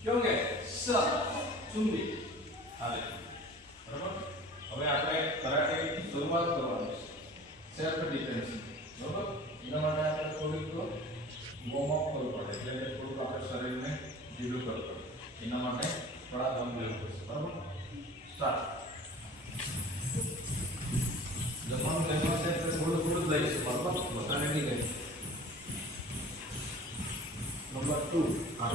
ક્યોંગે સ ચુંબી હાલે બરાબર હવે આપણે કરાટેની શરૂઆત કરવાની છે સેલ્ફ ડિફેન્સ બરાબર એના માટે આપણે થોડીક વોર્મ અપ કરવું પડે એટલે કે થોડુંક આપણે શરીરને ઢીલું કરવું પડે એના માટે થોડા દમ લેવું પડશે બરાબર સ્ટાર્ટ જમવાનું લેવા છે એટલે થોડું થોડું જ લઈશું બરાબર વધારે નહીં લઈશું નંબર ટુ હા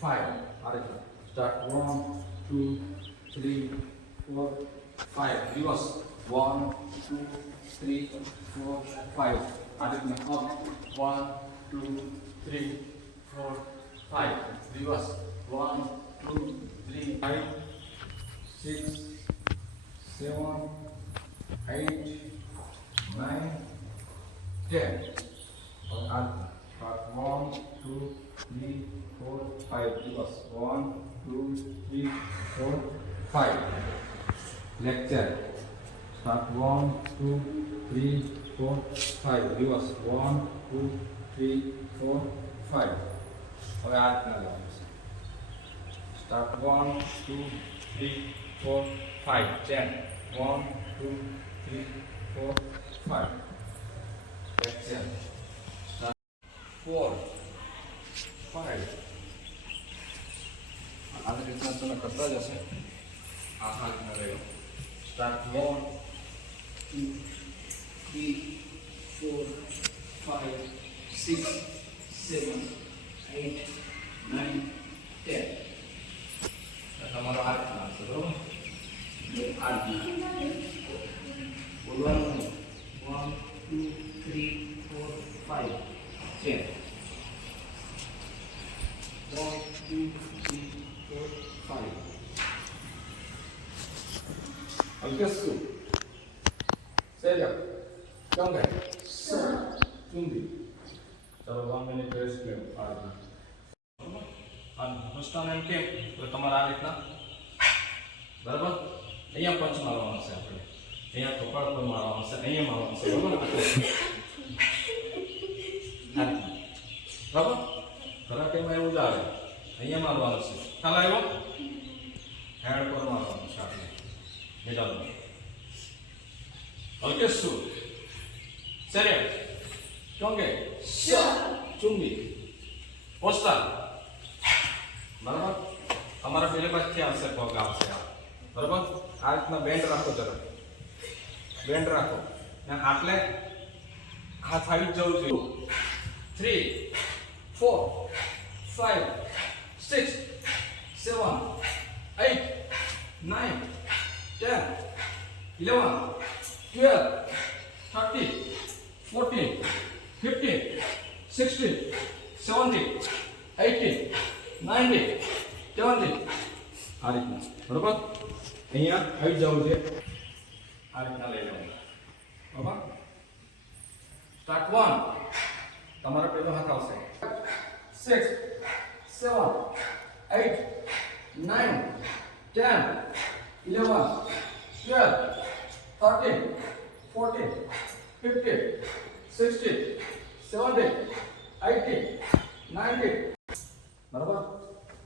five. Arifa. Start one, two, three, four, five. Reverse. One, two, three, four, five. Arifa. Up. One, two, three, four, five. Reverse. One, two, three, five, six, seven, eight, nine, ten. Or but one, two, three, four, five. It was one, two, three, four, five. Lecture. Start one, two, three, four, five. It was one, two, three, four, five. હવે આઠ ના લાગે Start one, two, three, four, five. Ten. One, two, three, four, five. Lecture. રીતના તમે કરતા જશે આખા રીતના રહ્યો start one two three four five six seven eight, nine, ten. તમારો આ રીતના હશે બરોબર આ રીતના બોલવાનું one two three four five ten अलगस्सु सेजा क्यों गए सर चुंदी चलो वन मिनट रेस्ट लो आर्डर અને પ્રશ્ન એમ કેમ તો તમારે આ રીતના બરાબર અહીંયા પંચ મારવાનો છે આપણે અહીંયા કપાળ પર મારવાનો છે અહીંયા મારવાનો છે બરાબર બરાબર ખરા કેમાં એવું જ આવે અહીંયા મારવાનું છે ખ્યાલ આવ્યો હેડ મિડલમાં હલકે શું સેરિયસ ક્યોંગે સ ચુંબી પોસ્ટર બરાબર તમારા પેલે પાસથી આવશે પગ આવશે આ. બરાબર આ રીતના બેન્ડ રાખો જરા બેન્ડ રાખો ને આટલે હાથ આવી જ જવું જોઈએ three four five six seven 11, 12, 13, 14, 15, 16, 17, 18, 19, 20. આ રીતના બરોબર અહીંયા આવી જવું છે આ રીતના લઈ લેવાનું બરોબર સ્ટાર્ટ વન તમારો પહેલો હાથ આવશે six seven eight nine ten eleven twelve thirteen fourteen fifteen sixteen seventeen eighteen nineteen બરાબર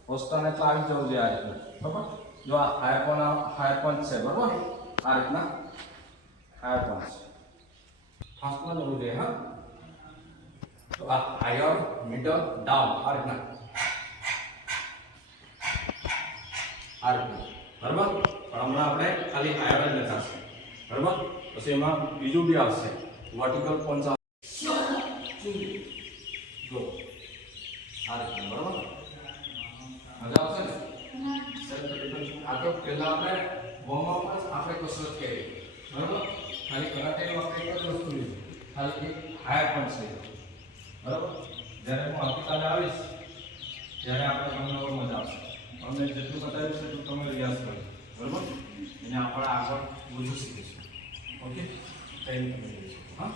પોસ્ટરને એટલે આવી જવું જોઈએ આ રીતના બરાબર જો આ હાયર પણ હાયર પંચ છે બરાબર આ રીતના હાયર પંચ ફાસ્ટમાં જવું જોઈએ હા તો આ હાયર મિડલ ડાઉન આ રીતના આ રીતના બરાબર પણ હમણાં આપણે ખાલી હાયર જ લેતા છે બરાબર પછી એમાં બીજું બી આવશે વર્ટિકલ પોન્સ આવશે જો આ બરાબર મજા આવશે ને સેલ્ફ આ આપણે વોર્મ અપ આપણે કસરત કરી બરાબર ખાલી કરાટેનું આપણે એક જ વસ્તુ લીધું ખાલી હાયર પંચ લીધું બરાબર જ્યારે હું આવતીકાલે આવીશ ત્યારે આપણે તમને બહુ મજા આવશે અમે જેટલું બતાવ્યું છે એટલું તમે રિયાઝ કરો બરાબર એને આપણે આગળ બધું શીખીશું ఓకే టైం కమిట్ చేసుకో